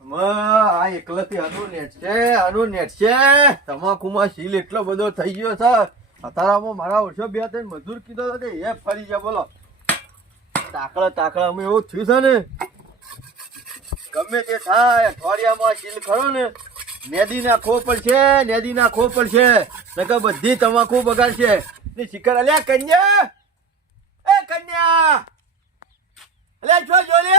આ એકલાથી આનું નેટ છે તમાકુમાં સીલ એટલો બધો થઈ ગયો છે અત્યારમાં મારા વર્ષો 2-3 મજૂર કીધો હતો કે એ ફરી જાય બોલો તાકડા અમે એવું થયું છે ને ગમે તે થાય અઠવાડિયામાં સીલ ખરો ને નેદી નાખવો પડશે નકર બધી તમાકુ બગાડશે ને શિખર અલ્યા કન્યા અલ્યા છો જો લે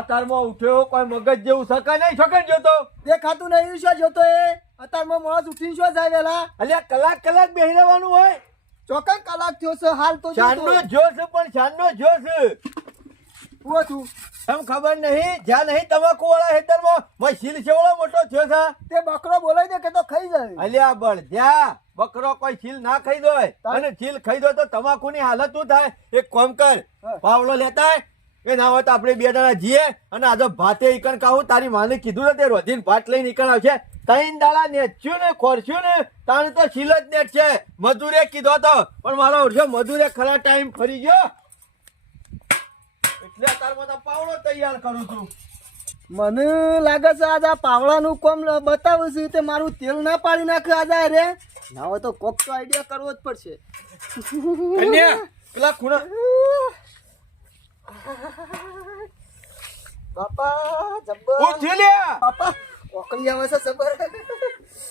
અતારમાં ઉઠ્યો કોઈ મગજ જેવું સકા નહીં છોકર જોતો દેખાતું નહીં શું જોતો એ અત્યારમાં માણસ ઉઠીને શું જાય વેલા અલ્યા કલાક બેહી રહેવાનું હોય ચોક્કસ કલાક થયો છે હાલ તો ચાંદનો જોશ હું છું તમ ખબર નહીં જ્યાં નહીં તમાકુ વાળા હેતરમાં મેં શીલ સેવડો મોટો થયો છે તે બકરો બોલાઈ દે કે તો ખાઈ જાય અલ્યા બળદ્યા બકરો કોઈ શીલ ના ખાઈ દો અને શીલ ખાઈ દો તો તમાકુની હાલત શું થાય એક કામ કર પાવડો લેતા એ ના હોય તો આપણે 2 દાડા જીએ અને આજે ભાતે ઈકણ કાવું તારી માને કીધું ને તે રોધીને ભાત લઈને ઈકણ આવશે 3 દાડા નેચ્યું ને ખોરશું ને તાણે તો શીલ જ નેટ છે મજૂરે કીધો તો પણ મારો ઓળખ્યો મજૂરે ખરા ટાઈમ ફરી ગયો એટલે તારમાં તો પાવડો તૈયાર કરું છું મને લાગે છે આજે પાવડાનું કોમ બતાવું છું તે મારું તેલ ના પાડી નાખે આજે રે ના હોય તો કોક તો આઈડિયા કરવો જ પડશે કન્યા પેલા ખૂણા બાપા જબ્બર ઉઠી લ્યા બાપા ઓકલી આવે છે જબ્બર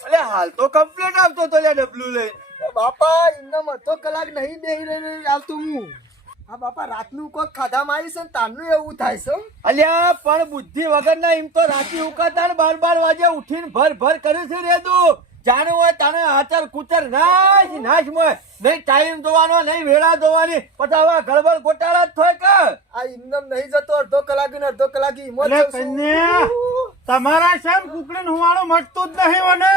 અલે હાલ તો કમ્પ્લીટ આવતો તો લ્યા ડબલું લઈ બાપા ઇન્દમ અડધો કલાક નહીં બેહી આવતું હું હા બાપા રાતનું કોક ખાધામાં આવી છે ને તારનું એવું થાય છે અલ્યા પણ બુદ્ધિ વગરના એમ તો રાતી ઉકાતા 12 વાગે ઉઠીને ભર કરે છે રેદું જાણું હોય તાને આચર કુચર નાશ મોય નહીં ટાઈમ જોવાનો નહીં વેળા જોવાની પછી હવે ગડબડ ગોટાળા જ થાય કે આ ઇન્દમ નહીં જતો અડધો કલાક ને અડધો કલાક તમારા શેમ કુકડીને હુવાળો મટતું જ નહીં મને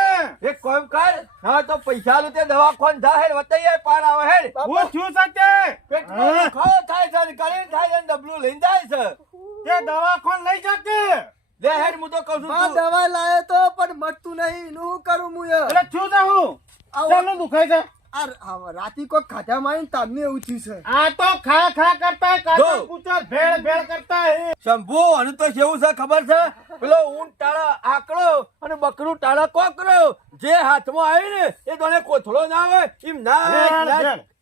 એક કામ કર હા તો પૈસા લો તે દવાખાન જાહેર વતાઈએ પાર આવે હેડ હું છું સતે પેટમાં ખાઓ થાય છે ને કરીને થાય છે ને ડબલું લઈને જાય છે તે દવાખાન લઈ જકે લે હેડ હું તો કહું છું માં દવા લાયો તો પણ મટતું નહીં નું કરું હું એટલે છું તો હું ચાલો દુખાય છે આ રાતી કોક ખાધામાં આવીને તારનું એવું થયું છે આ તો ખા કરતા કાચર કુચર ભેળ કરતા હે શંભુ આનું તો કેવું છે ખબર છે પેલો ઊંટ ટાળા આકડો અને બકરું ટાળા કોકરો જે હાથમાં આવી ને એ તને કોથળો ના આવે એમ ના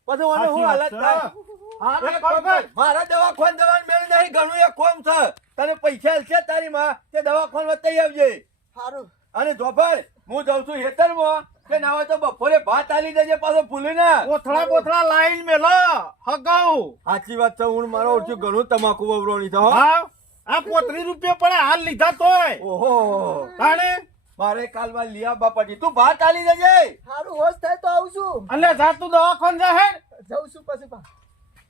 પછી મને હું હાલત થાય મારા દવાખાન દવાન મેળ નહીં ઘણું એક કોમ છે તને પૈસા છે તારી માં તે દવાખાન વતાઈ આવજે સારું અને ધોફર હું જઉં છું હેતરમાં કે ના હોય તો બપોરે ભાત આલી દેજે પાછો ભૂલી ના કોથળા લાઈન મેલો હગાઉ સાચી વાત છે હું મારો ઓછું ઘણું તમાકુ વવરોણી તો આ 35 રૂપિયા પડે હાલ લીધા તોય ઓહો તાણે મારે કાલમાં લીયા બાપાજી તું ભાત આલી દેજે સારું હોશ થાય તો આવશું એટલે જાતું દવાખાન જાહે જઉં છું પછી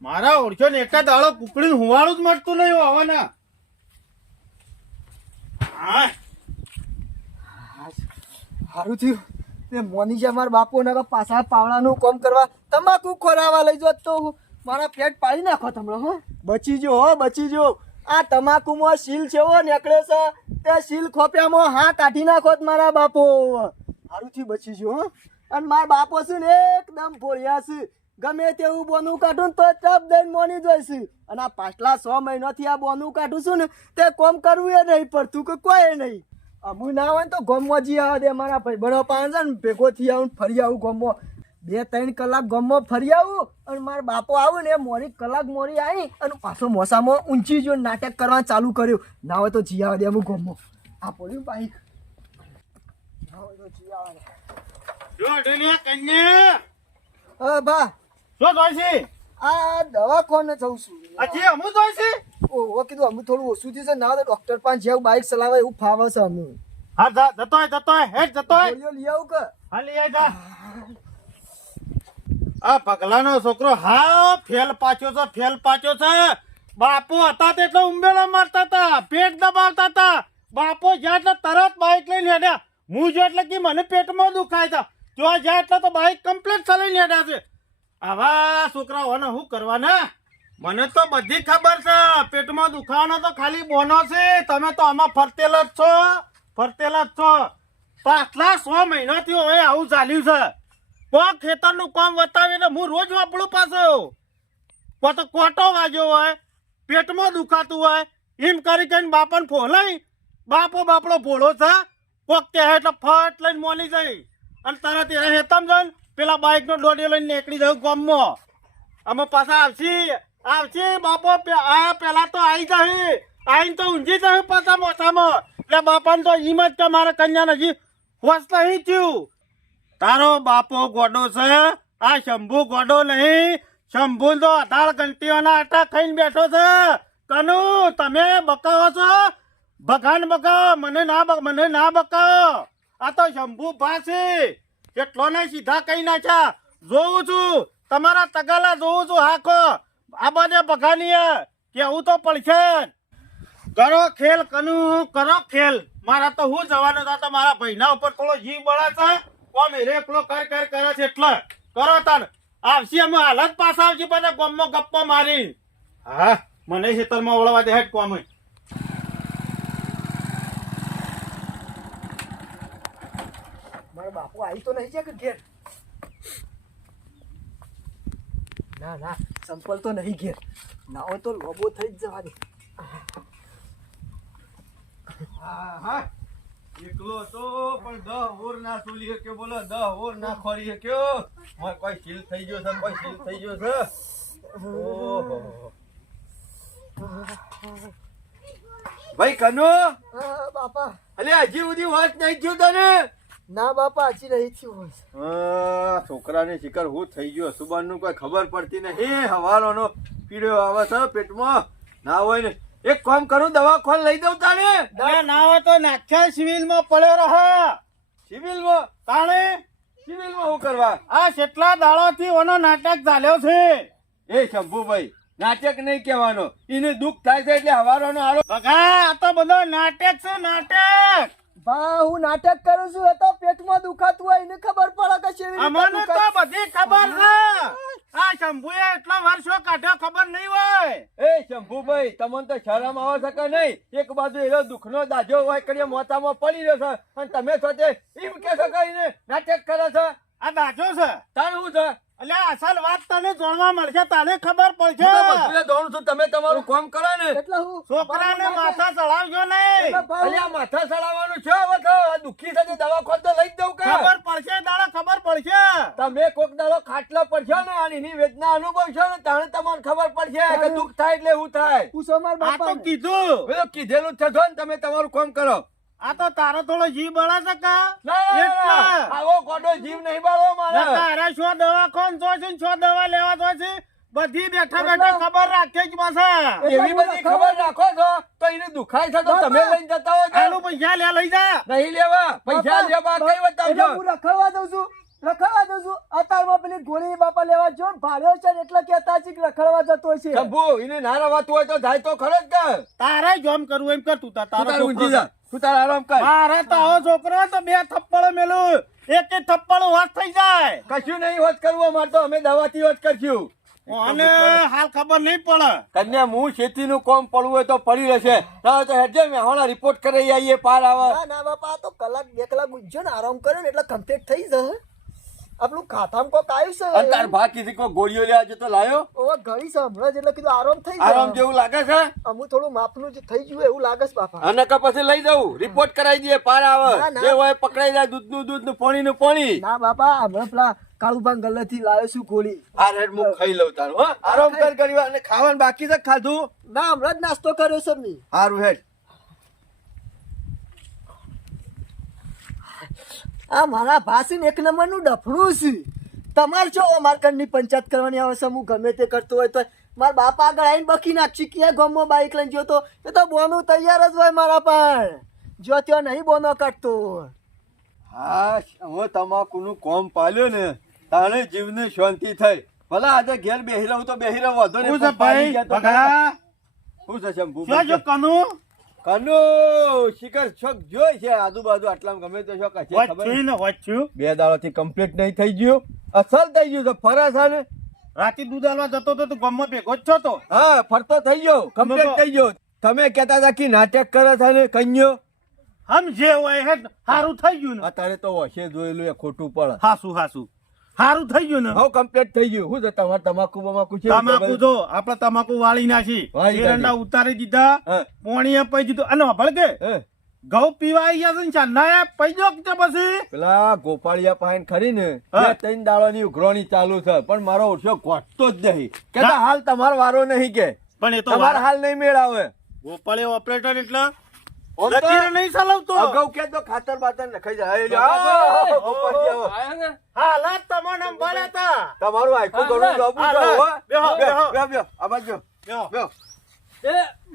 મારા ઓળખ્યો ને એકા દાડો કુકડીને હુવાળું જ મળતું નહીં હવે ને સારું થયું એ મોની છે મારા બાપુ ને પાછા પાવડાનું કામ કરવા તમાકુ ખોરાવા લઈ જો તો મારા પેટ પાડી નાખો તમને હો બચી જો આ તમાકુમાં સીલ છેવો નીકળે છે તે સીલ ખોપ્યામાં હા કાઢી નાખો મારા બાપો સારું થયું બચી જો હો અને મારા બાપો છે ને એકદમ ભોળિયા છે ગમે તેવું બોનું કાઢું તો ટપ દઈને મોની જોઈશે અને આ પાછલા 6 મહિનાથી આ બોનું કાઢું છું ને તે કોમ કરવું એ નહીં પડતું કે કોઈ નહીં અમુ ના હોય તો ગોમમાં જી આવે દે મારા ભાઈ બનો પાંચ ને ભેગો થી આવું ફરી આવું ગોમમાં 2-3 કલાક ગોમમાં ફરી આવું અને મારા બાપો આવું ને મોરી કલાક મોરી આવી અને પાછો મોસામાં ઊંચી જો નાટક કરવા ચાલુ કર્યું ના હોય તો જી આવે દે અમુ ગોમમાં આ પડ્યું બાઈક ના હોય તો જી આવે જો ડેલિયા કન્યા હા બા શું જોઈશે આ દવાખાને જઉં છું હજી અમુ જોઈશે ઓહો કીધું અમે થોડું ઓછું થયું છે ના તો ડોક્ટર પાસે જેવું બાઈક ચલાવે એવું ફાવે છે અમે હા જતોય હેડ જતોય ગોળીઓ લઈ આવું કે હા લઈ જા આ પગલાનો છોકરો હા ફેલ પાછો છે બાપુ હતા તે એટલો ઉંબેલા મારતા હતા પેટ દબાવતા હતા બાપુ જ્યાં એટલે તરત બાઈક લઈને હેડ્યા હું જો એટલે કે મને પેટમાં દુખાય છે જો જ્યાં એટલે તો બાઈક કમ્પ્લીટ ચલાવીને હેડ્યા છે આવા છોકરાઓને શું કરવાના મને તો બધી ખબર છે પેટમાં દુખાવાનો તો ખાલી બોનો છે તમે તો આમાં ફરતેલા જ છો પાછલા 100 મહિનાથી હવે આવું ચાલ્યું છે કોણ ખેતરનું કામ બતાવીને હું રોજ વાપરું પાછો તો કોટો વાગ્યો હોય પેટમાં દુખાતું હોય એમ કરી કઈ બાપાને ફોલાઈ બાપડો ભોળો છે કોક કે એટલે ફટ લઈને મોની જાય અને તરત એને હેતમ જઈને પેલા બાઇક નો દોડી લઈને નીકળી જાય ગામમાં અમે પાછા આવશી બાપો આ પેલા તો આવી જાય આઈને તો ઊંઘી જાય પાછા મોસામાં એટલે બાપાને તો એમ જ કે મારા કન્યા હજી વસ નહીં થયું તારો બાપો ગોડો છે આ શંભુ ગોડો નહીં શંભુ તો 18 ઘંટીઓના આટા ખાઈને બેઠો છે કનુ તમે બકાવો છો ભગાન બકાવો મને ના બકાવો આ તો શંભુ પાસે કેટલો ને સીધા કહી નાખ્યા જોઉં છું તમારા તગાલા જોઉં છું હાકો આ બધે ભગાની કેવું તો પડશે કરો ખેલ કનુ કરો ખેલ મારા તો હું જવાનું હતા તો મારા ભાઈના ઉપર થોડો જીવ બળે છે કોમ એકલો કર કરે છે એટલે કરો તાર આવશી અમે હાલત પાસ આવશી બધા ગોમમાં ગપ્પો મારી હા મને ખેતરમાં ઓળવા દે હેડ કોમ મારો બાપુ આવી તો નહીં છે કે ઘેર ના સંપલ તો નહીં ઘેર ના હોય તો લોબો થઈ જ જવાની હા એકલો તો પણ 10 ઓર ના સુલી કે બોલો 10 ઓર ના ખોરી કયો મને કોઈ શીલ થઈ ગયો છે કોઈ શીલ થઈ ગયો છે ઓહો ભાઈ કનુ બાપા અલે હજી સુધી વાત નહીં થયું તને ના બાપા હજી નહીં થયું છોકરાને શિકાર હું થઈ ગયો સુબાનનું કોઈ ખબર પડતી નહીં હવારોનો પીડો આવે છે પેટમાં ના હોય ને એક કામ કરું દવાખાન લઈ દઉં તાને ના હોય તો નાખ્યા સિવિલમાં પડ્યો રહે સિવિલમાં તાણે સિવિલમાં શું કરવા આ કેટલા દાડોથી ઓનો નાટક ચાલ્યો છે એ શંભુભાઈ નાટક નહીં કહેવાનો એને દુઃખ થાય છે એટલે હવારોનો આરો બગા આ તો બધો નાટક છે નાટક બા હું નાટક કરું છું એ તો પેટમાં દુખાતું હોય એને ખબર પડે કે શેવી રીતે અમને તો દુખાય. બધી ખબર છે આ શંભુએ એટલો વર્ષો કાઢ્યો ખબર નહીં હોય એ શંભુભાઈ તમને તો શરમ આવે છે કે નહીં એક બાજુ એનો દુઃખનો દાજો હોય કરીએ મોતામાં પડી રહ્યો છે અને તમે સાથે એમ કે છો કે એને નાટક કરે છે આ દાજો છે તારું શું છે એટલે અસલ વાત તને જાણવા મળશે તને ખબર હું તો પડશે બધું દોડું છું તમે તમારું કામ કરો ને એટલે હું છોકરાને માથા ચડાવજો નહીં અલ્યા માથા ચડાવવાનું છે હવે તો આ દુઃખી સાથે દવાખાન તો લઈ જ દઉં કે ખબર પડશે દાડા ખબર પડશે તમે કોક દાડો ખાટલો પડશો ને અને એની વેદના અનુભવશો ને તાણે તમને ખબર પડશે કે દુઃખ થાય એટલે શું થાય પૂછો માર આ તો બાપા કીધું બધું કીધેલું જ છે જો ને તમે તમારું કામ કરો આ તો તારો થોડો જીવ બળા છે કા ના, ના, ના, આવો ગોડો જીવ નહીં બાળવો મારે તારા શું દવાખાન જો છે શું દવા લેવા જો છે બધી બેઠા બેઠા ખબર રાખે જ પાછા એવી બધી ખબર રાખો છો તો એને દુખાય છે તો તમે લઈને જતા હો છો આનું પૈસા લઈ જા નહીં લેવા પૈસા બાપા, લેવા કઈ એટલે બતાવજો હું રખડવા દઉં છું અત્યારમાં પેલી ગોળી બાપા લેવા જો ને ભાડ્યો છે ને એટલે કહેતા છે કે રખડવા જતો છે શંભુ એને ના રવાતું હોય તો જાય તો ખરો જ કે તારે જોમ કરવું એમ કર તું તું તારો તારે ઊંઘી જા તું તારે આરામ કર મારે તો આવો છોકરો તો 2 થપ્પડો મેલું એક થપ્પડો વાત થઈ જાય કશું નહીં હોત કરવું અમારે તો અમે દવાથી હોત કરશું અને હાલ ખબર નહીં પડે કન્યા હું ખેતીનું કામ પડવું હોય તો પડી રહેશે ના તો હેડજે મેહોણા રિપોર્ટ કરી આવીએ પાર આવે ના બાપા આ તો કલાક 2 કલાક ઉજ્જો ને આરામ કરે ને એટલે કમ્પ્લીટ થઈ જશે આપણું ખાતામાં કોક આવ્યું અને તાર છે ભા કીધી કોઈ ગોળીઓ લેવા જતો લાયો ઓવા ઘણી છે હમણાં જ એટલે કીધું આરામ થઈ આરામ જાય જેવું લાગે છે અમુક થોડું માપનું જે થઈ ગયું એવું લાગે છે બાપા અને કે પછી લઈ જવું રિપોર્ટ કરાવી દઈએ પાર આવે ના, ના. જે હોય પકડાઈ જાય દૂધનું પાણીનું પાણી ના બાપા હમણાં પેલા કાળુભાઈ ગલ્લેથી લાવ્યો છું ગોળી આ રેડ હું ખાઈ લઉં તારું હો આરામ કર કરી અને ખાવાનું બાકી છે ખાધું ના હમણાં જ નાસ્તો કર્યો છે મેં હારું હેડ આ મારા ભાસીને એક નંબરનું ડફણું છે તમારે છો અમાર ઘરની પંચાયત કરવાની આવે છે હું ગમે તે કરતો હોય તો મારા બાપા આગળ આવીને બકી નાખશે કે ગામમાં બાઈક લઈને ગયો તો એ તો બોનું તૈયાર જ હોય મારા પણ જો ત્યાં નહીં બોનો કાઢતો હા હવે તમાકુનું કોમ પાલ્યો ને તાણે જીવને શાંતિ થઈ ભલે આજે ઘેર બેહી રહું તો બેહી રહું વાંધો નહીં, શું છે પણ પાડી ભાઈ ગયા તો ભગા શું છે શંભુ શું જો કનુ કનુ શિખર શોખ જોઈ છે આજુબાજુ આટલામાં ગમે તો શોખ હશે ખબર વચ્ચું ને વચ્ચું 2 દાડાથી કમ્પ્લીટ નહીં થઈ ગયું અસલ થઈ ગયું છે ફરે છે ને રાતે દૂધ આલવા જતો તો તું ગામમાં ભેગો જ છો તો હા ફરતો થઈ ગયો કમ્પ્લીટ થઈ ગયો તમે કહેતા હતા કે નાટક કરે છે ને કન્યો હમ જે હોય હે સારું થઈ ગયું ને અત્યારે તો હશે જોયેલું એ ખોટું પડે હાસુ હાસુ સારું થઈ ગયું ને હવે કમ્પ્લીટ થઈ ગયું. શું છે તમારે તમાકુ બમાકુ છે? તમાકુ જો આપણે તમાકુ વાળી નાખી વાળી એરંડા ઉતારી દીધા હા. પોણી અપાઈ દીધું અને ભળ કે હે? ઘઉં પીવા આવી ગયા છે ને ચાંદા પઈ જો કે પછી પેલા ગોપાળિયા પાસે ખરી ને હા. 3 દાડાની ઉઘરાણી ચાલુ છે પણ મારો ઓછો ગોઠતો જ નહીં કે હાલ તમારો વારો નહીં કે પણ એ તો તમારે હાલ નહીં મેળાવે. ગોપાળે ઓપરેટર એટલે ઓમ તો લકીર નહીં ચલાવતો અગાઉ કે તો ખાતર બાતર નખાઈ જાય. એ લ્યો, ગોપાળિયા. હાલા તમને ભલે તા તમારું આખું ઘણું લોબું હા, છે, હા. હો. બેહો, બેહો. બેહો, બેહો. આ બાજુ બેહો. બેહો. એ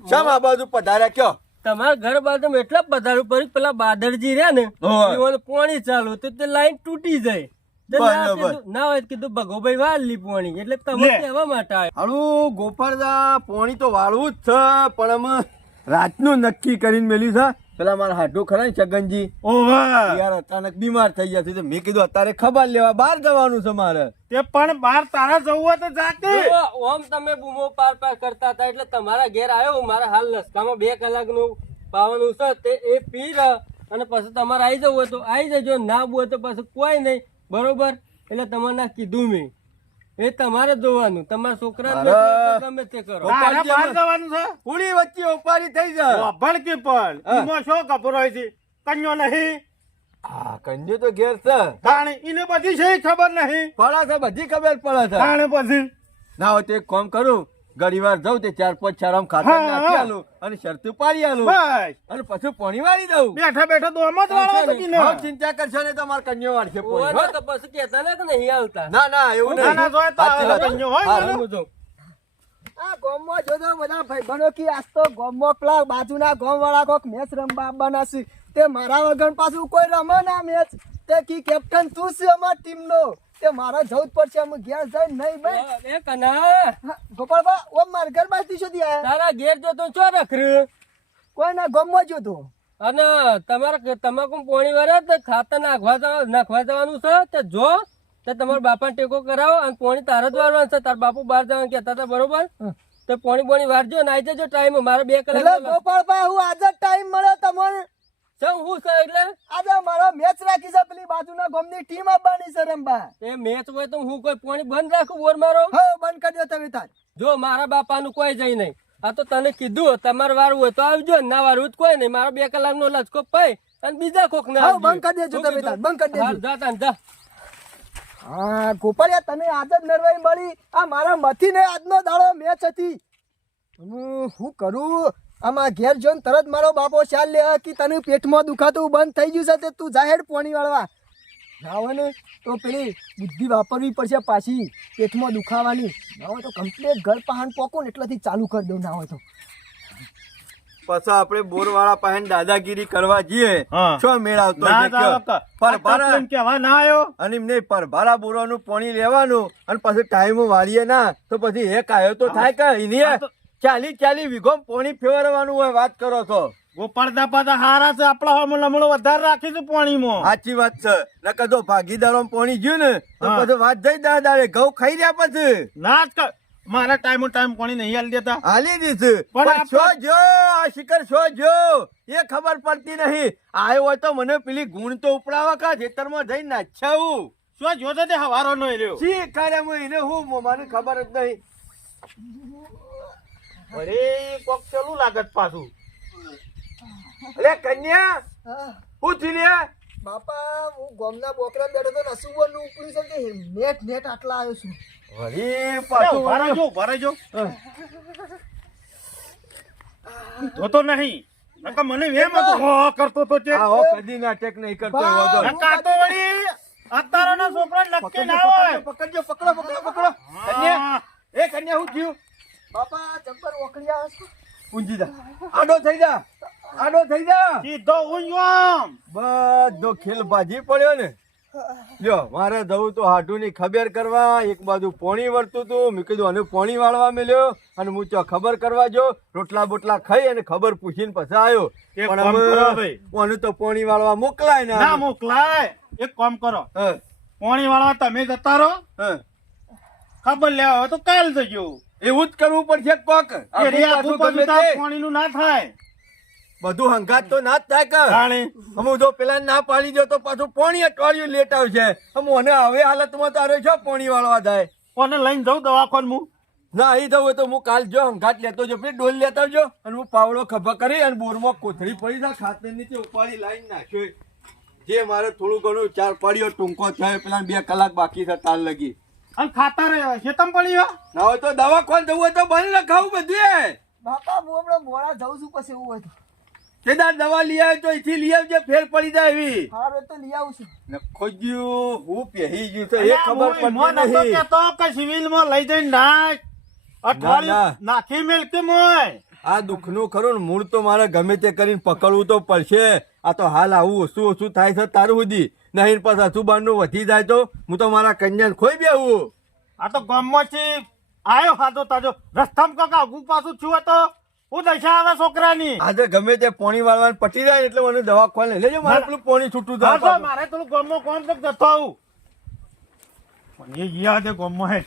શેમ આ બાજુ પધાર્યા કયો? તમારા ઘર બાજુ એટલા પધારું પડી પેલા બાદરજી રહ્યા ને હોય. એમાં પાણી ચાલુ તો તે લાઈન તૂટી જાય તો ના બરાબર. કીધું- ના હોય તો કીધું ભગોભાઈ વાળલી પાણી એટલે તમે લે. કહેવા માટે આવ્યા. હાલું ગોપાળદા પોણી તો વાળવું જ છે પણ અમે રાતનું નક્કી કરીને મેલ્યું છે. પેલા મારા હાડું ખરા ને છગનજી ઓવે યાર અચાનક બીમાર થઈ ગયા છે તો મેં કીધું અત્યારે ખબર લેવા બહાર જવાનું છે મારે. તે પણ બાર તારા જવું હોય તો જાતે જો, ઓમ તમે બૂમો પાર પાર કરતા હતા એટલે તમારા ઘેર આવ્યો મારા હાલ લસકામાં 2 કલાકનું પાવાનું છે તે એ પી રહ્યો અને પછી તમારે આવી જવું હોય તો આવી જજો ના હોય તો પછી કોઈ નહીં બરોબર એટલે તમને કીધું મેં એ તમારે જોવાનું તમારા છોકરાને અરે. ગમે તે કરો તારા બહાર જવાનું છે પૂરી વચ્ચે ઉપાડી થઈ જાય. ભડકી પણ હા. એમાં શું કપરો હોય છે કન્યો નહીં હા કંજુ તો ઘેર છે તાણે એને બધી છે ખબર નહીં પડે છે બધી ખબર પડે છે. તાણે પછી ના હોય તો એક કામ કરું ઘણી વાર જાઉં તે 4-5 છારામ ખાતર હા, નાખી હા. આલું અને શરતું પાડી આલું બસ અને પછી પાણી વાળી દઉં. બેઠા બેઠા તો આમ જ વાળવા શકી ને હવે ચિંતા કરશો ને તમારે કન્યો વાળશે પોણી, ઓવાનો હો? તો પછી કહેતા ને કે નહીં આવતા ના ના એવું ના, નહીં. ના, જોય તો સાચી વાત. કન્યો હોય હા, ને. હું જોઉં. આ ગામમાં જોજો બધા ભાઈબંધો કી આજ તો ગામમાં પેલા બાજુના ગામવાળા કોક મેચ રમવા આવવાના છે તે મારા વગર પાછું કોઈ રમે ના મેચ તે કી કેપ્ટન તું છે અમારી ટીમનો તે મારા જવું જ પડશે અમે ઘેર જઈને નહીં ભાઈ એ કના ગોપાલબા ઓ માર ઘર બાજુ સુધી આયા તારા ઘેર જો છો રખર્યું કોઈના ગામમાં જો તું અને તમારે તમાકુ પોણી વાળા તો ખાતર નાખવા જવાનું છે તો જો તો તમારા બાપા ટેકો કરાવો અને પોણી તારે જ વાળવાનું છે તારા બાપુ બહાર જવાનું કહેતા હતા બરોબર તો પોણી વારજો ને આવી જજો ટાઈમ મારે 2 એટલે કલાક ગોપાલબા હું આજે ટાઈમ મળ્યો તમને શું હું છે એટલે આજે મારો મેચ રાખી છે પેલી બાજુના ગામની ટીમ આવવાની છે રમવા એ મેચ હોય તો હું કોઈ પોણી બંધ રાખું બોર મારો હો બંધ કરી દો તમે તાર જો મારા બાપાનું કોઈ જઈ નહીં આ તો તને કીધું તમારે વારવું હોય તો આવજો ના વારવું તો કોઈ નહીં મારો 2 કલાકનો લચકો પાઈ અને બીજા કોક ને હા, બંધ કરી દેજો તમે તાર, બંધ કરી દેજો. જા તાન જા હા ગોપાલિયા તને આજ જ નરવાઈ મળી આ મારા મથી ને આજનો દાડો મેચ હતી હું કરું આમાં ઘેર જોઈને તરત મારો બાપો ચાલ લે કે તને પેટમાં દુખાતું બંધ થઈ ગયું છે તે તું જાહેર પોણી વાળવા ના હોય ને તો પેલી બુદ્ધિ વાપરવી પડશે પાછી પેટમાં દુખાવાની ના હોય તો કમ્પ્લીટ ઘર પહાણ પોકું ને એટલાથી ચાલુ કરી દઉં ના હોય તો પછી આપણે બોરવાળા પાસે દાદાગીરી કરવા જઈએ હા. શું મેળ આવતો ના છે કયો? જાવ પરભારા એમ કેવા ના આવ્યો અને એમને પરભારા બોરવાનું પાણી લેવાનું અને પછી ટાઈમ વાળીએ ના તો પછી એક આવ્યો તો થાય કે એની હા તો- 40 વીઘો પાણી ફેરવવાનું હોય વાત કરો છો. ગોપાળદા પાછા હારા છે આપડા હમ લમણો વધારે રાખીશું પાણીમાં સાચી વાત છે નકર જો ભાગીદારો પાણી જ્યું ને તો હા. પછી વાત જઈ દાદા ઘઉં ખાઈ રહ્યા પછી ના જ કર મારા ટાઈમ પાણી નહીં હાલી દેતા હાલી દીધું પણ પણ શો જો આ શિખર શો જો એ ખબર પડતી નહીં આવ્યો હોય તો મને પેલી ગુણ તો ઉપડાવા કા ખેતરમાં જઈને નાચ્યાવું શું જોતો તે હવારો નો રહ્યો શી કરે હું એને હું મને ખબર જ નહીં. અરે કોક ચલું લાગત પાછું અરે કન્યા હા હું થી લે બાપા હું ગામના બોકરા બેઠો તો નસુવરનું ઉપડ્યું છે કે નેટ નેટ આટલા આવ્યો છું વળી પાછું ભરાજો તો નહીં નકર મને વેમ હતો હો કરતો તો તે આવો કદી નાટક નહીં કરતો એવો તો. નકા તો વળી અત્યારના છોકરા લટકે ના હોય પકડજો પકડો કન્યા એ કન્યા હું થયું બાપા જબ્બર ઓકળી આવે છે ઊંજી જા આડો થઈ જા સીધો ઊંઘ્યો બધો ખેલ ભાજી પડ્યો ને લ્યો મારે જવું તો હાડુની ખબર કરવા એક બાજુ પોણી વળતું હતું મેં કીધું અને પોણી વાળવા મેલ્યો અને હું તો ખબર કરવા જો રોટલા બોટલા ખાઈ અને ખબર પૂછીને પછી આવ્યો એક પણ કામ હવે કરો ભાઈ. ઓને તો પોણી વાળવા મોકલાય ના મોકલાય એક કામ કરો હા, પાણી વાળવા તમે જતા રહો હા. ખબર લેવા હોય તો કાલ જજો એવું જ કરવું પડશે કોક એ રિયા પાછું તું ગમે તે. પાણીનું ના થાય બધું હંગાત તો ના જ થાય કે જાણે હું જો પેલા ના પાડી દો તો પાછું પોણી અઠવાડિયું લેટ આવશે મને હવે હાલતમાં તારે છો પોણી વાળવા થાય કોને લઈને જઉં દવાખાન હું ના અહીં થવું તો હું કાલ જો હંગાત લેતો જો પેલી ડોલ લેતા આવજો અને હું પાવડો ખભા કરી અને બોરમાં કોથળી પડી જાય ખાતર નીચે ઉપાડી લાઈન નાખ્યો જે મારે થોડું ઘણું ચાર પાડ્યો ટૂંકો થયો પેલા 2 કલાક બાકી છે તાર લગી અને ખાતર શેતમ પડી ના હોય તો દવાખાન જવું હોય તો બંધ લખાવું બધું બાપા હું હમણાં મોડા જાઉં છું પછી એવું હોય તો કેદાર દવા લઈ આવ્યો તો અહીંથી લઈ આવજે ફેર પડી જાય એવી હારું તો લઈ આવું છું ખોજ્યું હું પહેરી ગયું છે એ ખબર પડતી નહીં કેતો કે સિવિલમાં લઈ જઈને નાખ અઠવાડિયું નાખી મેલ કે મોય આ દુઃખનું ખરું ને મૂળ તો મારે ગમે તે કરીને પકડવું તો પડશે આ તો હાલ આવું ઓછું થાય છે તારું સુધી નહીં પછી અસુબારનું વધી જાય તો હું તો મારા કન્યાને ખોઈ બેહું આ તો ગામમાંથી આવ્યો ખાધો તાજો રસ્તામાં કાકા આગું પાછું છું તો હું દશા આવે છોકરાની આજે ગમે તે પોણી વાળવાનું પટી જાય એટલે મને દવા ખોલ લેજો મારે પેલું પોણી છૂટું હા તો થાય મારે પેલું ગામમાં કોણ તક જતો આવું પણ એ ગયા છે ગામમાં હે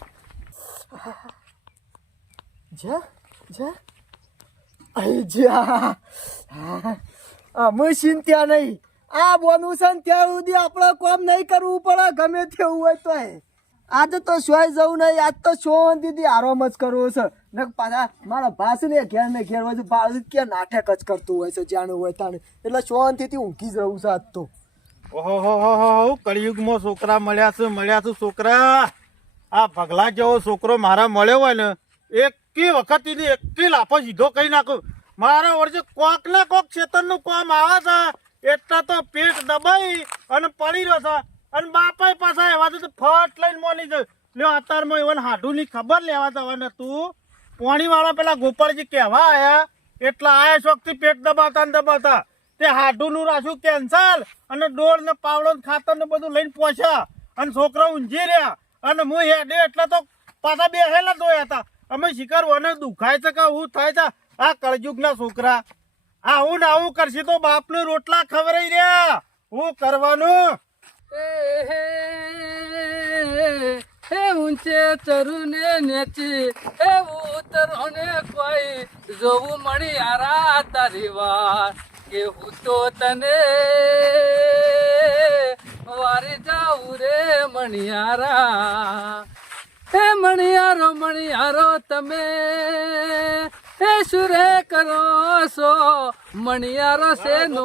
અમે ચિંતા નહીં આ બોનું છે ને ત્યાં સુધી આપણે કોમ નહીં કરવું પડે ગમે તેવું હોય તો આજે તો સોય જવું નહીં આજ તો શાંતિથી આરામ જ કરવો છે ને પાછા મારા ભાસ ને ઘેર હોય છે ભાડું કે નાટક જ કરતું હોય છે જાણું હોય તાણે એટલે શાંતિથી ઊંઘી જ રહું છે આજ તો ઓહો કળિયુગમાં છોકરા મળ્યા છે છોકરા આ પગલા જેવો છોકરો મારા મળ્યો હોય ને એકી વખત એની એકી લાફો સીધો કહી નાખું મારા વર્ષે કોક ને કોક ખેતરનું કામ આવે છે એટલા તો પેટ દબાઈ અને પડી રહ્યો છે અને બાપાય પાછા એવા છે તો ફટ લઈને મોની જાય લ્યો અત્યારમાં એવન હાડુની ખબર લેવા જવાના તું પોણી વાળા પેલા ગોપાળજી કહેવા આયા એટલા આયા શોખથી પેટ દબાવતા ને દબાવતા તે હાડુનું રાખ્યું કેન્સલ અને ડોળ ને પાવડો ને ખાતર ને બધું લઈને પહોંચ્યા અને છોકરા ઊંઝી રહ્યા અને હું હેડે એટલે તો પાછા બેહેલા જોયા હતા અમે શિકાર વને દુખાય છે કે હું થાય છે આ કળજુગના છોકરા આવું ને આવું કરશે તો બાપને રોટલા ખવરાઈ રહ્યા હું કરવાનું હે ઊંચે ચરુને નેચી હે ઉતરો ને કોઈ જોવું મળી આરા તારી વાત કે હું તો તને વારી જાઉં રે મણિયારા હે મણિયારો તમે હે સુરે કરો છો મણિયારો છે નો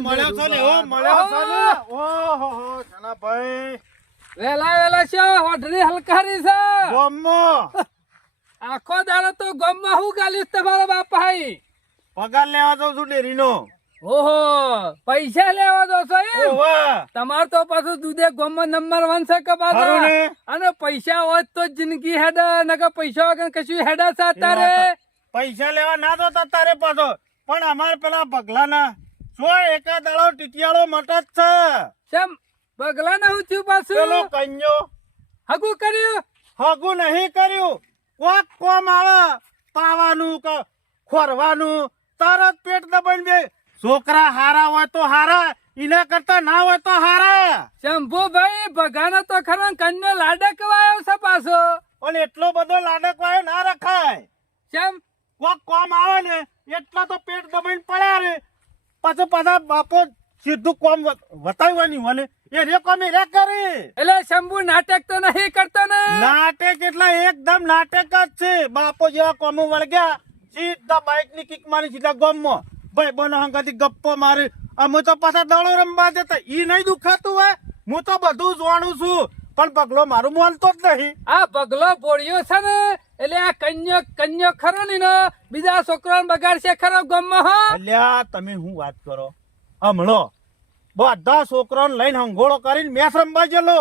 મળ્યો છો ને મળ્યો છો ને ઓહો જનાભાઈ વેલા છે હોટલી હલકારી છે ગોમો આખો દાડો તો ગમમાં હું ગાલીશ તમારા બાપાઈ પગાર લેવા જાઉં છું ડેરીનો ઓહો પૈસા લેવા દો છો એમ ઓવા તમાર તો પાછું દૂધે ગોમમાં નંબર 1 છે કે ખરું પાછા ને? અને પૈસા હોત તો જ જિંદગી હેડા નકર પૈસા વગર કશું હેડા છે તારે પૈસા લેવા ના તો તારે પાછો પણ અમારે પેલા પગલાના એકા દાડો ટીટિયાળો મટત છે કેમ બગલા ના હું થયું પેલો પાછું કન્યો હગું કર્યું હગું નહીં કર્યું કોમ આવે પાવાનું કે ખોરવાનું તરત પેટ દબાઈને બે છોકરા હારા હોય તો હારા એના કરતા ના હોય તો હારા શંભુભાઈ ભગાનો તો ખરો કન્યો લાડક વાયો છે પાછો પણ એટલો બધો લાડક વાયો ના રખાય કેમ કોમ આવે ને એટલા તો પેટ દબાઈને પડ્યા રે પાછો પાછા બાપો સીધું કોમ વતાવવાની મને એ રે કોમ રે કરે એટલે શંભુ નાટક તો નહીં કરતો ને નાટક એટલે એકદમ નાટક જ છે બાપો જેવા કોમો વળગ્યા સીધા બાઇક ની કિક મારી સીધા ગોમમાં ભાઈ બનો હંગાથી ગપ્પો મારી અમે તો પાછા દડો રમવા જતા ઈ નહીં દુખાતું હોય હું તો બધું જાણું છું પણ પગલો મારું માનતો જ નહીં આ પગલો બોળ્યો છે ને એટલે આ કન્યો ખરો ને બીજા છોકરાને બગાડશે ખરો ગમમાં હો અલ્યા તમે હું વાત કરો હમણો બધા છોકરાને લઈને હંગોળો કરીને મેચ રમવા ગયેલો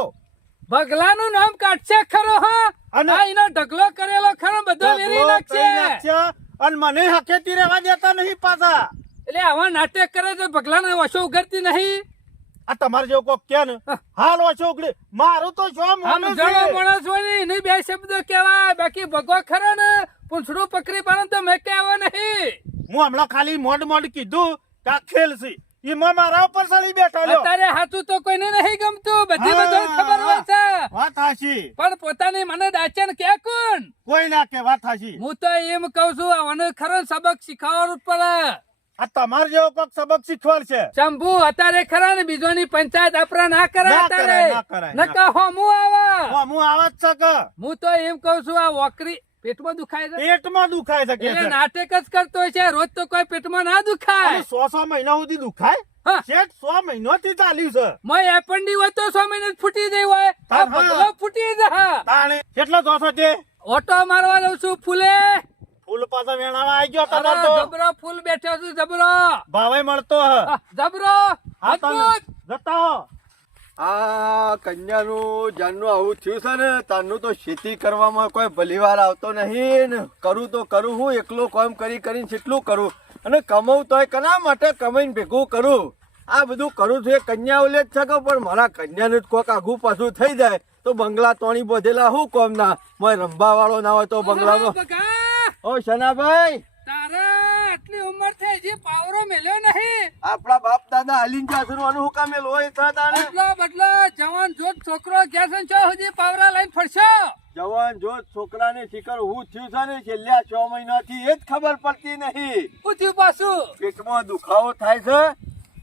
બગલાનું નામ કાઢશે ખરો હો અને આ એનો ઢગલો કરેલો ખરો બધો વેરી નાખશે અને મને હકેતી રહેવા દેતા નહીં પાછા એટલે આવા નાટક કરે તો બગલાને વશો ઉઘડતી નહીં આ તમારે જેવો કોક કે ને હાલ ઓછો ઉગડે મારું તો જો આમ જણો માણસ હોય ને એને બે શબ્દો કહેવાય બાકી ભગવા ખરો ને પૂંછડું પકડી પાડે તો મેં કહેવા નહીં હું હમણાં ખાલી મોડ કીધું કે આ ખેલ છે એમાં મારા ઉપર ચડી બેઠા લ્યો અત્યારે હાથું તો કોઈને નહીં ગમતું બધી બધો ખબર હોય છે વાત હાચી પણ પોતાની મને ડાચન કે કોણ કોઈ ના કે વાત હાચી હું તો એમ કઉ છું આને ખરો સબક શીખવાડવું પડે આ તમાર જેવો કોક સબક શીખવાડ છે. શંભુ અત્યારે ખરા ને બીજોની પંચાયત આપણા ના કરે ના અત્યારે કરાય, ના કરાય, ના નકા હોમું આવા હું આવા જ છે કે હું તો એમ કઉ છું આ વોકરી પેટમાં દુખાય છે પેટમાં દુખાય છે કે એટલે છે. નાટક જ કરતો હોય છે રોજ તો કોઈ પેટમાં ના દુખાય અને 100 મહિના સુધી દુખાય હા. શેઠ 100 મહિનાથી ચાલ્યું છે. મોય એપન્ડી હોય તો 100 મહિને જ ફૂટી જાય હોય આ હા. બગલો ફૂટી જા તાણે કેટલો જોશો તે ઓટો મારવા જઉં છું ફૂલે ફૂલ પાછા વેણાવા આવી ગયો અરે તમાર તો જબરો ફૂલ બેઠો છું જબરો ભાવે મળતો હ. જબરો હા તમે મજબૂત. જતા હો. આ કન્યાનું જાનનું આવું થયું છે ને તારનું તો ખેતી કરવામાં કોઈ ભલીવાર આવતો નહીં ને કરું તો કરું હું એકલો કામ કરી કરીને કેટલું કરું અને કમાવું તોય કના માટે કમાઈને ભેગું કરું આ બધું કરું છું એ કન્યા ઓલે જ છે કે પણ મારા કન્યાનું જ કોક આઘું પાછું થઈ જાય તો બંગલા તોણી બધેલા હું કોમ ના મોય રંભા વાળો ના હોય તો બંગલામાં બગા, ઓ શનાભાઈ તારા આટલી ઉંમર થઈ હજી પાવરો મેલ્યો નહીં આપણા બાપ દાદા હાલીને જાસરવાનું હું કામે લોહી થતા ને બદલો બદલો જવાન જોત છોકરો ગયા છે ને ચો હજી પાવરા લઈને ફરશો જવાન જો છોકરાને શિખર હું થયું છે ને છેલ્લા 6 મહિનાથી એ જ ખબર પડતી નહીં પૂછ્યું પાછું પેટમાં દુખાવો થાય છે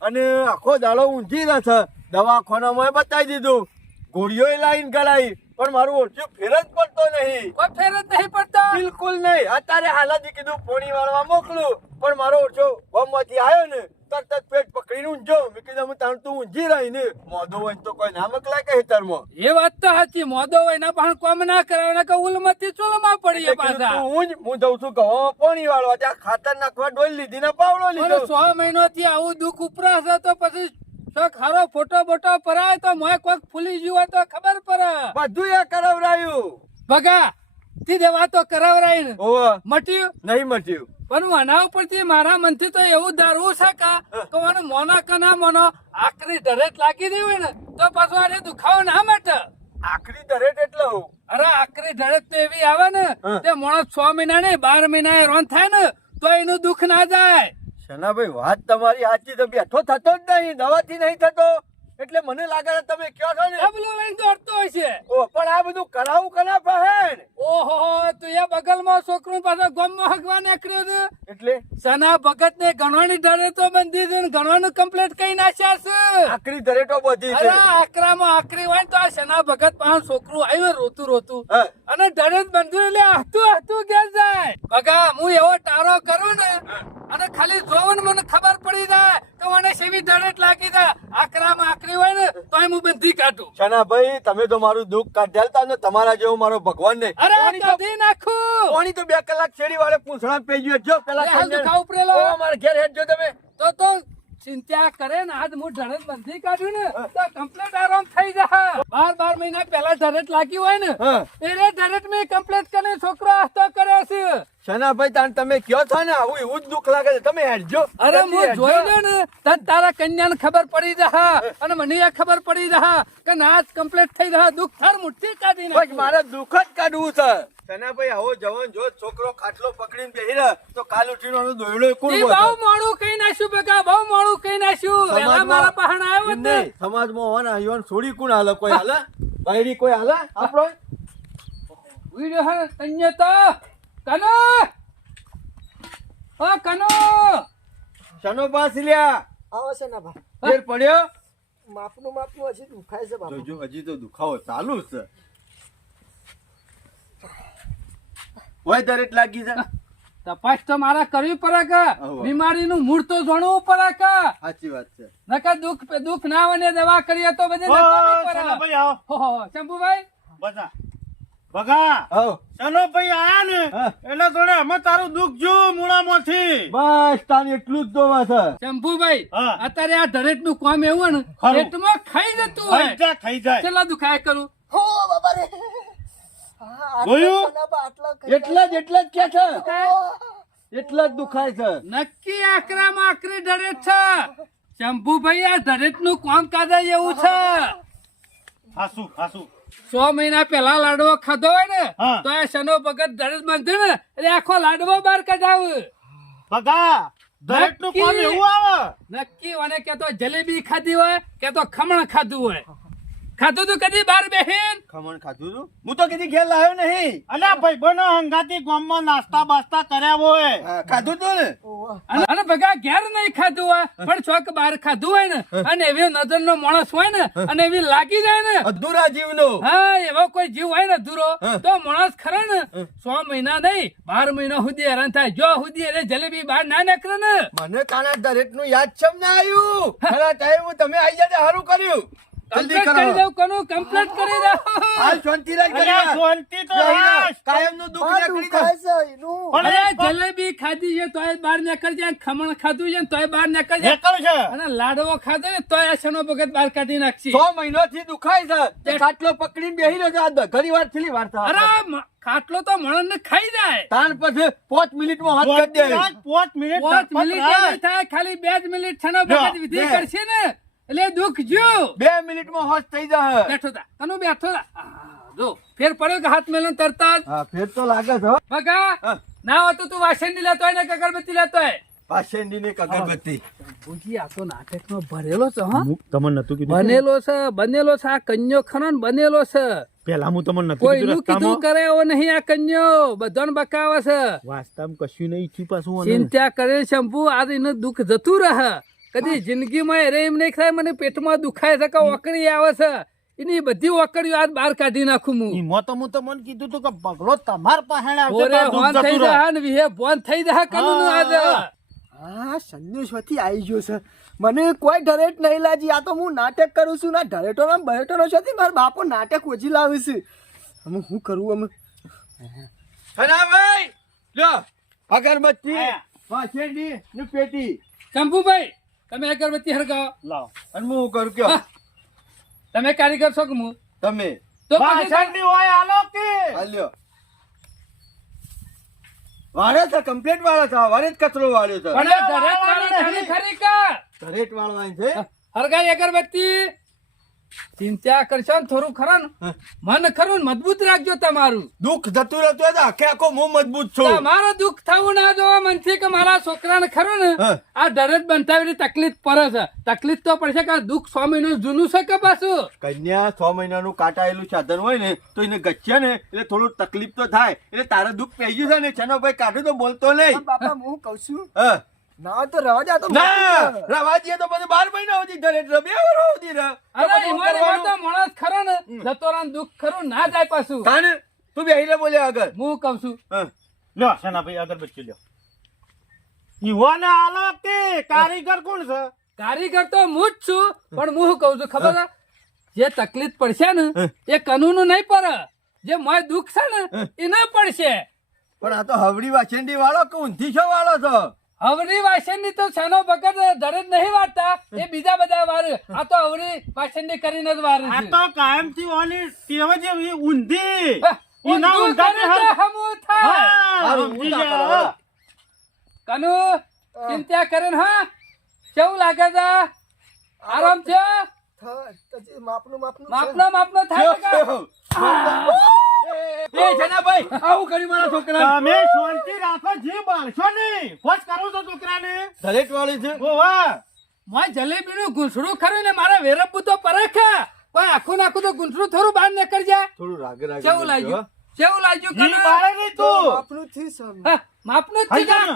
અને આખો દાડો ઊંઘી રહે છે દવાખાનામાં બતાવી દીધું ગોળીઓ લાઈન ગળાઈ પણ મારું ઓછું ફેર જ પડતો નહીં કોઈ ફેર જ નહીં પડતો બિલકુલ નહીં અત્યારે હાલત કીધું પોણી વાળવા મોકલું પણ મારો ઓછો ગમમાંથી આવ્યો ને તરત જ પેટ પકડીને ઊંઝો મેં કીધું હું તાણ તું ઊંઝી રહી ને મોઢું હોય તો કોઈ ના મોકલાય કે હેતરમાં એ વાત તો સાચી મોદો હોય ના પણ કોમ ના કરાવે કે ઉલમતી ચૂલમાં પડીએ એટલે કીધું પાછા તું ઊંઝ, હું જઉં છું ઘઉં પોણી વાળવા ત્યાં ખાતર નાખવા ડોલ લીધી ને પાવડો અને લીધો 100 મહિનોથી આવું દુઃખ ઉપરાશે તો પછી શોખ હારો ફોટો બોટો પરાય તો મોય કોક ફૂલી ગયું હોય તો ખબર પડે બધું એ કરાવરાયું ભગા સીધે વાતો કરાવરાઈ ને ઓવા મટ્યું નહીં મટ્યું પણ હું આના ઉપરથી મારા મનથી તો એવું ધારવું છે કે મને મોના કના મોનો આખરી ધરેટ લાગી દે હોય ને તો પાછું આને દુખાવો ના મટે આખરી દરેટ એટલે હું અરે આખરી ધરેટ તો એવી આવે ને હા. તે માણસ 6 મહિના ને 12 મહિના એ રોન થાય ને તો એનું દુઃખ ના જાય શનાભાઈ વાત તમારી સાચી તો બેઠો થતો જ નહીં દવાથી નહીં થતો એટલે મને લાગે છે તમે કયો છો ને ડબલો લઈને દોડતો હોય છે ઓ પણ આ બધું કરાવું કના પહેન ઓહો તું એ બગલમાં છોકરું પાછો ગમમાં હગવા નીકળ્યો છે એટલે સના ભગત ને ગણવાની ધરે તો બંધી છે ને ગણવાનું કમ્પ્લીટ કઈ નાખ્યા છે આખરી દરેટો બધી અરે છે આકરામાં આકરી હોય ને તો આ સના ભગત પાસે છોકરું આવ્યું રોતું રોતું હા. અને ધરે જ બંધુ એટલે હતું ઘેર જાય બગા હું એવો ટારો કરું ને અને ખાલી જોવું ને મને ખબર પડી જાય કે મને સેવી ધરેટ લાગી જાય આકરામાં આકરી હોય ને તો હું બંધી કાઢું શનાભાઈ તમે તો મારું દુઃખ કાઢ્યા ને તમારા જેવો મારો ભગવાન નહીં અરે પાણી તો- કાઢી નાખું પાણી તો 2 કલાક શેરી વાળે પૂંછડા પી ગયો જો પેલા હાલ કન્યા- દુખાવો ઉપરેલો. ઓ, મારા ઘેર હેઠજો તમે તો ચિંતા કરે ને આજ હું ધરત બંધી કાઢ્યું ને તો કમ્પ્લીટ આરામ થઈ જાય 12 મહિના પહેલા ધરત લાગી હોય ને હા. એ ધરત મેં કમ્પ્લીટ કરીને છોકરો હસ્તો કર્યો છે શનાભાઈ તાન તમે કયો છો ને આવું એવું જ દુઃખ લાગે છે તમે હેઠજો અરે જલ્દી હું હેઠજો. જોઈ લે ને તને તારા કન્યાને ખબર પડી જા અને મને એ ખબર પડી જા કે નાચ કમ્પ્લીટ થઈ જા દુઃખ થાર મુઠ્ઠી કાઢી બસ નાખી મારે દુઃખ જ કાઢવું છે શનાભાઈ આવો જવાન જો છોકરો ખાટલો પકડીને બેહી રહે તો કાલ ઉઠીને આનો દોયડો કોણ ઈ બોલે? બહુ મોડું કઈ નાખ્યું બકા બહુ મોડું કઈ નાખ્યું વેલા સમાજમાં- મારા પહાણ આવ્યો એમ ને નહીં, સમાજમાં હોવાના યુવાન છોડી કોણ હાલે કોઈ હાલે બાયડી કોઈ હાલે આપણો વિડિયો હે કન્યા તો કનો ઓ કનો શનો પાસ લ્યા આવો છે ના ભા ફેર પડ્યો માપનું હજી દુખાય છે બાપા જોજો હજી તો દુખાવો ચાલુ જ છે હોય દરેક લાગી છે તપાસ તો મારા કરવી પડે કે આવો. બીમારીનું મૂળ તો જાણવું પડે કે સાચી વાત છે નકર દુઃખ ના હોય ને દવા કરીએ તો બધે ઓ, નકામી પડે. શનાભાઈ આવો. હો, શંભુભાઈ બધા ભગા હો શનોભાઈ આયા ને હા. એટલે થોડે અમે તારું દુઃખ જો મૂળામાંથી બસ તાન એટલું જ દોવા છે શંભુભાઈ હા. અત્યારે આ દરેક નું કામ એવું ને ખરું. પેટમાં ખાઈ જતું હોય ખાઈ જા, ખાઈ જાય કેટલા દુખાય કરું હો બાબા રે હા, જોયું? આટલા સોના બા, આટલા કઈ એટલા જ કે છે ઓહ, એટલા જ દુખાય છે નક્કી આકરામાં આકરી દરેક છે શંભુભાઈ આ દરેક નું કામ કાજા એવું છે હાસુ હાસુ 100 મહિના પહેલા લાડવો ખાધો હોય ને હા. તો આ શનો ભગત દરેક બાંધ્યો ને એટલે આખો લાડવો બહાર કઢાવ ભગા દરેક નું કામ નક્કી. એવું આવે નક્કી અને કે તો જલેબી ખાધી હોય કે તો ખમણ ખાધું હોય ખાધું તું કદી બાર બેહીન ખમણ ખાધું તું હું તો કીધી ઘેર લાવ્યો નહીં. અલ્યા ભાઈબંધો હંગાતી ગામમાં નાસ્તા બાસ્તા કર્યા હોય હા, ખાધું તું ને. અને ભગા ઘેર નહીં ખાધું હોય પણ ચોક બાર ખાધું હોય ને અને એવી નજરનો માણસ હોય ને અને એવી લાગી જાય ને અધૂરા જીવનો. હા એવો કોઈ જીવ હોય ને ધુરો હા. તો માણસ ખરા ને 100 મહિના નહીં 12 મહિના સુધી હેરાન થાય જો સુધી એને જલેબી બહાર ના નીકળે ને મને તારા દરેકનું યાદ છમ ના આવ્યું. ખરા ટાઈમ તમે આવી જાય સારું કર્યું. જલ્દી કમ્પ્લીટ કરો. કરી દઉં કનું કમ્પ્લીટ કરી દઉં હાલ શાંતિ રાખ અલ્યા જરા. શાંતિ તો રાખ. કાયમનું દુઃખ આ નીકળી દુખાય જાય. છે એનું. પણ અરે જલેબી ખાધી છે તોય બહાર નીકળી જાય ખમણ ખાધું છે ને તોય બહાર નીકળી જાય નેકળ છે અને લાડવો ખાધો ને તોય આ શેનો ભગત બહાર કાઢી નાખશે 100 મહિનોથી દુખાય છે. તે ખાટલો પકડીને બેહી રહ્યો છે. આ ઘણી વાર છેલ્લી વાર થાય. અરે ખાટલો તો મણન ને ખાઈ જાય તાણ પછી 5 મિનિટમાં હાથ કરી દે. 5 મિનિટ 5 મિનિટ રાખ. નહીં થાય ખાલી 2 જ મિનિટ છનો ભગત વિધિ બે. કરશે ને એટલે દુઃખ જ્યું 2 મિનિટમાં હોશ થઈ જાય. બેઠો તા કનું બેઠો તા જો ફેર પડ્યો કે હાથ મેલન તરતા જ હા, ફેર તો લાગે છે હો. બગા હા. ના હોતું તું વાસણ ની લેતો હોય ને કે અગરબત્તી લેતો હોય પાસેંડીને એક અગરબત્તી. ભૂજી આ તો નાટક નો ભરેલો છે હા તમને નતું બનેલો છે આ કન્યો ખરો ને બનેલો છે પેલા હું તમને નતું કોઈનું કીધું કરે એવો નહીં આ કન્યો બધાને બકાવે છે વાસ્તવમાં કશું નહીં ઈચ્છ્યું પાછું ચિંતા કરે શંભુ આજ એનું દુઃખ જતું રહે કદી જિંદગીમાં એરે એમ નહીં થાય મને પેટમાં દુખાય છે કે ઓકળી આવે છે એની બધી ઓકળીઓ આજ બહાર કાઢી નાખું હું ઈમો તો હું તમને કીધું તું કે પગલો તમાર પાસે આવશે ઓરે તો હોન દુઃખ થઈ જતું રહે. જાય ને વિહે બોન થઈ જાય કનું આજ હા સંદેશમાંથી આવી ગયો છે મને કોઈ ડરેટ નહીં લાજી આ તો હું નાટક કરું છું ના ડરેટો બરેટો છે મારા બાપો નાટક ઓછી લાવે છે અમે શું કરું અમે હના ભાઈ લ્યો અગરબત્તી, આયા. પાસેંડી ને પેટી. શંભુભાઈ તમે અગરબત્તી હરગાવો લાવો અને હું કરું કયો હા. તમે કારીગર છો કે હું તમે તો પછી વાસણની હોય આલો કે હાલ્યો. વાળે છે કમ્પ્લેટ વાળો છે. વાળે જ કચરો વાળ્યો છે. પણ દરેક વાળી જાણી ખરી કા ધરેટ વાળવાની છે. હરગાઈ અગરબત્તી ચિંતા કરશો ને થોડું ખરા ને મન ખરું ને મજબૂત રાખજો તમારું દુઃખ જતું રહેતું હોય તો આખે આખો હું મજબૂત છું. તમારું દુઃખ થવું ના જોવા મનથી કે મારા છોકરાને ખરું ને હા. આ ડરેટ બંધાવી તકલીફ પડે છે તકલીફ તો પડશે કે આ દુઃખ 100 મહિનું જૂનું છે કે પાછું કન્યા 6 મહિનાનું કાટાયેલું સાધન હોય ને તો એને ગચ્છે ને એટલે થોડું તકલીફ તો થાય. એટલે તારે દુઃખ પઈ ગયું છે ને છનો ભાઈ કાઢું તો બોલતો નહીં. પણ બાપા હું કઉ છું હા. ના તો રવા દે આ તો ના રવા દઈએ તો પછી 12 મહિના સુધી ધરેટ રહે. 2 વર્ષ સુધી રહે. તો અરે પછી શું એમાં કરવાનું? તો માણસ ખરો ને જતોરાન દુઃખ ખરું ના જાય પાછું તાને તું બેહીને બોલ્યા આગળ. હું કઉ છું હા. લ્યો સનાભાઈ અગરબત્તી લ્યો ઈવોને આલો કે કારીગર કોણ છે કારીગર તો હું જ છું પણ હું શું કઉ છું ખબર છે? જે તકલીફ પડશે ને એ કનુનું નહીં પડે જે મોય દુઃખ છે ને એને પડશે પણ આ તો હવડી વાછંડી વાળો કે ઊંધી છો વાળો છો? હવરી વાસણની તો છનો ભગત દરેક નહીં વાળતા એ બીજા બધા વાર આ તો હવરી વાસણની કરીને જ વાર આ છે તો કાયમથી ઓની ટેવ જેવી ઊંધી હા, ઈના ઊંધું ઊંધાથી કરે તો હમ- હમું થાય. હા, હારું, સમજી ઊંધા ગયા, કરો. હા. કનુ ચિંતા કરે ને હા કેવું લાગે છે આરામ છે માપનું માપનો થાય છે કાં? એ જનાભાઈ આવું કર્યું મારા છોકરા. તમે શાંતિ રાખો જી બાળશો નહીં ખોજ કરો છો છોકરાને ધરેટ વાળી છે. ઓવા મોય જલેબીનું ગુંસડું ખરું ને મારા વેરપુ તો પરખા કોઈ આખું નાખું તો ગુંસડું થોડું બહાર નીકળી જાય થોડું રાગે રાગે કેવું લાગ્યું કેવું લાગ્યું જી કનુ? બાળે નહીં તું માપનું થી સમ હા, માપનું જ છે કાં?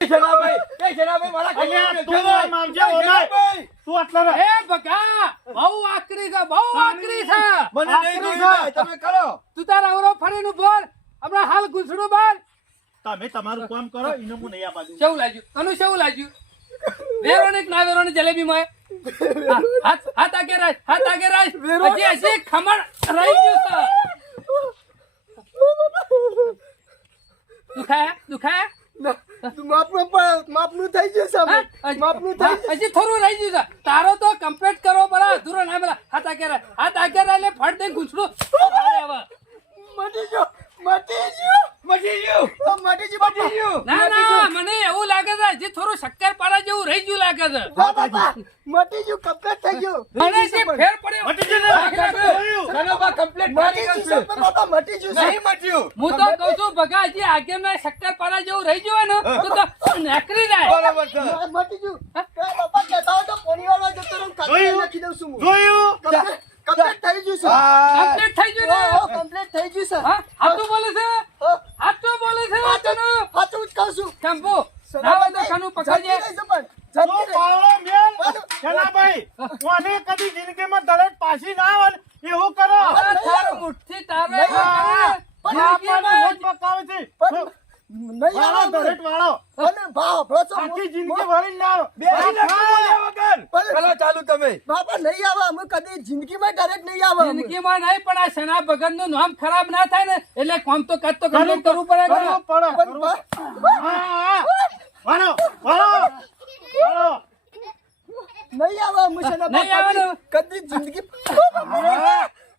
એ જનાભાઈ, એ જનાભાઈ મારા અલ્યા, કન્યા તું જનાભાઈ. મામજે એ ઓલાય. જનાભાઈ, તું આટલો રહે. એ બગા બહુ આકરી છે બહુ આકરી છે મને નહીં જોયું ભાઈ, તમે કરો. તું તારા અવરો ફરીને બોલ હમણાં હાલ ગુંસડું બાર તમે તમારું કામ કરો એને હું નહીં આ બાજુ કેવું લાગ્યું કનુ કેવું લાગ્યું વેરોનિક ના વેરોનિક જલેબી માં હાથ આગે રાખ હજી ખમણ રહી ગયું છે દુખાયા માપનું થઈ જશે માપનું થઈ જશે હજી થોડું રહી ગયું છે તારો તો કમ્પ્લીટ કરવો પડે અધૂરો ના પેલા હાથ આગે રાખ એટલે ફટ દે ગુંસડું મટી ગયો મટી ગયો મટી ગયું. મટી ગયો મટી ગયું. ના મને એવું લાગે છે હજી થોડું શક્કર પારા જેવું રહી ગયું લાગે છે બાપા મટી ગયું કમ્પ્લીટ થઈ ગયું મને જે ફેર પડ્યો મટી ગયું ને? જનાભા complete મટી મારી ગયું કરશે. છે બાપા મટી ગયું છે નહીં મટ્યું. હું તો કઉ છું ભગા હજી આગળ ના શક્કર પારા જેવું રહી ગયું હોય ને તો નેકરી જાય બરાબર છે. મટી ગયું બાપા કહેતા હોય તો પોણી વાળવા જતો રહું જોયું? નાખી દઉં છું હું. જોયું કમ્પ્લીટ થઈ ગયું છે. આ કમ્પ્લીટ થઈ ગયું ને ઓહો, કમ્પ્લીટ થઈ ગયું છે. હા હાચું બોલે છે હા, હાચું બોલે છે તને સાચું જ કહું છું. ચંપુ ના હોય તો ખાનું પકડજે જલ્દી લઈ જાઓ પણ. જો જલ્દી લઈ. પાવડો મેલ જનાભાઈ કોને કદી જિંદગીમાં દરેક પાછી ના આવે ને એવું કરો અરે તાર મુઠ્ઠી તારે નહીં, કરે. આપણને રોજ પકાવે છે પણ નહીં વાળો આવે દરેક વાળો અને ભાવ આપણો છો. આખી જિંદગી વળી ના આવે. બેસી નાખો બોલ્યા વગર. પણ કરો ચાલુ તમે. બાપા નહીં આવે અમે કદી જિંદગીમાં ડાયરેક્ટ નહીં આવે અમે. જિંદગીમાં નહીં પણ આ શના ભગતનું નામ ખરાબ ના થાય ને એટલે કામ તો કાચ તો કરવું કરવું પડે કે કરવું પડે, પણ કરવું બા- હા, હા. વાળો વાળો વાળો નહીં આવે અમે શેના નહીં આવે ને? કદી જિંદગી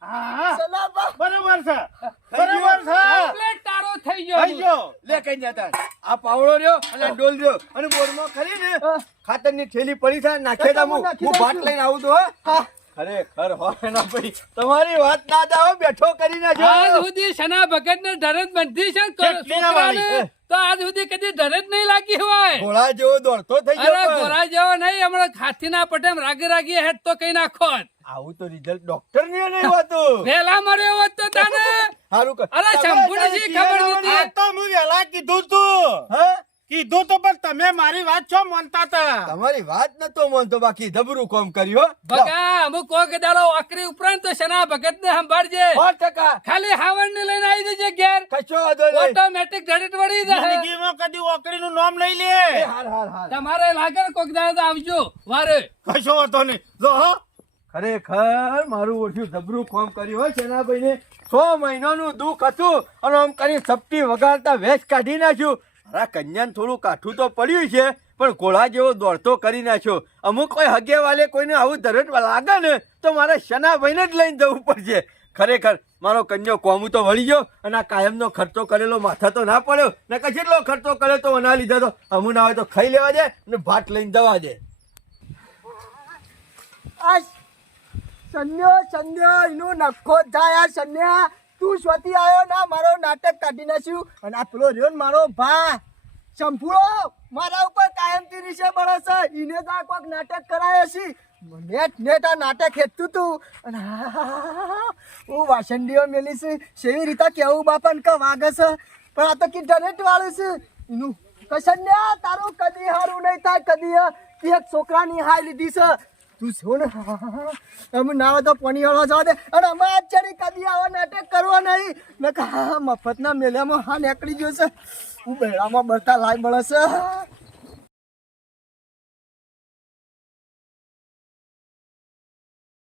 હા, હા. શેના બા- બરાબર છે બરાબર છે કમ્પ્લીટ તારો થઈ ગયો થઈ ગયો લે કઈ જતા આ પાવડો રહ્યો અને ડોલ રહ્યો અને બોરમાં ખરી ને હા. ખાતરની થેલી પડી છે નાખે તા હું નાખી હું ભાત દઈશું. લઈને આવું તો હો. હા. ખરેખર હોય ના ભાઈ તમારી વાત ના જાઓ બેઠો કરી આજ નાખો સુધી શના ભગત ને ધરત બંધી છે ને કેટલી ના છોકરાને વાળી? તો આજ સુધી કદી ધરત નહીં લાગી હોય ઘોડા જેવો દોડતો થઈ અરે ગયો પણ. ગોરા જેવો નહીં હમણાં હાથીના પટેમ રાગી રાગી હેડ તો કઈ નાખો આવું તો રિઝલ્ટ ડોક્ટર ની નહીં હોતું વહેલા મળ્યો હોત તો તને સારું કર અરે શંભુની શી ખબર નથી આ તો હું વહેલા કીધું તું હા કીધું તો પણ તમે મારી વાત છો માનતા હતા તમારી વાત નતો માનતો બાકી ધબરું કોમ કર્યું બગા અમુક કોક દાડો આકરી ઉપરાંત તો શના ભગત ને સંભાળજે 100% ખાલી હાવણ ને લઈને આવી જજે ઘેર કશો વાંધો નહીં. ઓટોમેટિક ધડટ વળી જાય જિંદગીમાં કદી ઓકડીનું નામ લઈ લે એ હાર હાર હાર તમારે લાગે ને કોક દાડો તો આવજો વારે કશો હતો નહીં જો હો ખરેખર મારું ઓછું જબરું કોમ કર્યું હોય સેનાભાઈ ને 6 મહિનાનું દુઃખ હતું અને આમ કરી સપટી વગાડતા વેચ કાઢી નાખ્યું મારા કન્યાને થોડું કાઠું તો પડ્યું છે પણ ઘોડા જેવો દોડતો કરી નાખ્યો અમુક કોઈ હગે વાલે કોઈને આવું ધરટ લાગે ને તો મારે શનાભાઈને જ લઈને જવું પડશે ખરેખર મારો કન્યો કોમું તો વળી ગયો અને આ કાયમનો ખર્ચો કરેલો માથા તો ના પડ્યો ને કેટલો ખર્ચો કર્યો તો ના લીધા તો અમુ ના હોય તો ખાઈ લેવા દે ને ભાત લઈને જવા દે આ સંન્યો એનું નખો જાય આ સંન્યા તું સ્વતી આવ્યો ના મારો નાટક કાઢી નાખ્યું અને આ પેલો રહ્યો ને મારો ભા શંભુડો મારા ઉપર કાયમથી રીસે બળે છે ઈને જ આ કોઈક નાટક કરાયો છે નેટ આ નાટક હેતું તું અને હું વાસંડીઓ મેલી છે સેવી રીતે કેવું બાપાને કે વાગે છે પણ આ તો કી ડરેટ વાળું છે એનું કસન્યા તારું કદી હારું નહીં થાય કદી એક છોકરાની હાય લીધી છે તું છો ને અમે ના હોય તો પાણી વાળવા જવા દે અને અમે આજ ચડી કદી આવા નાટક કરવો નહીં નકા મફતના મેળામાં હા નીકળી ગયો છે હું બેડામાં બળતા લાય મળે છે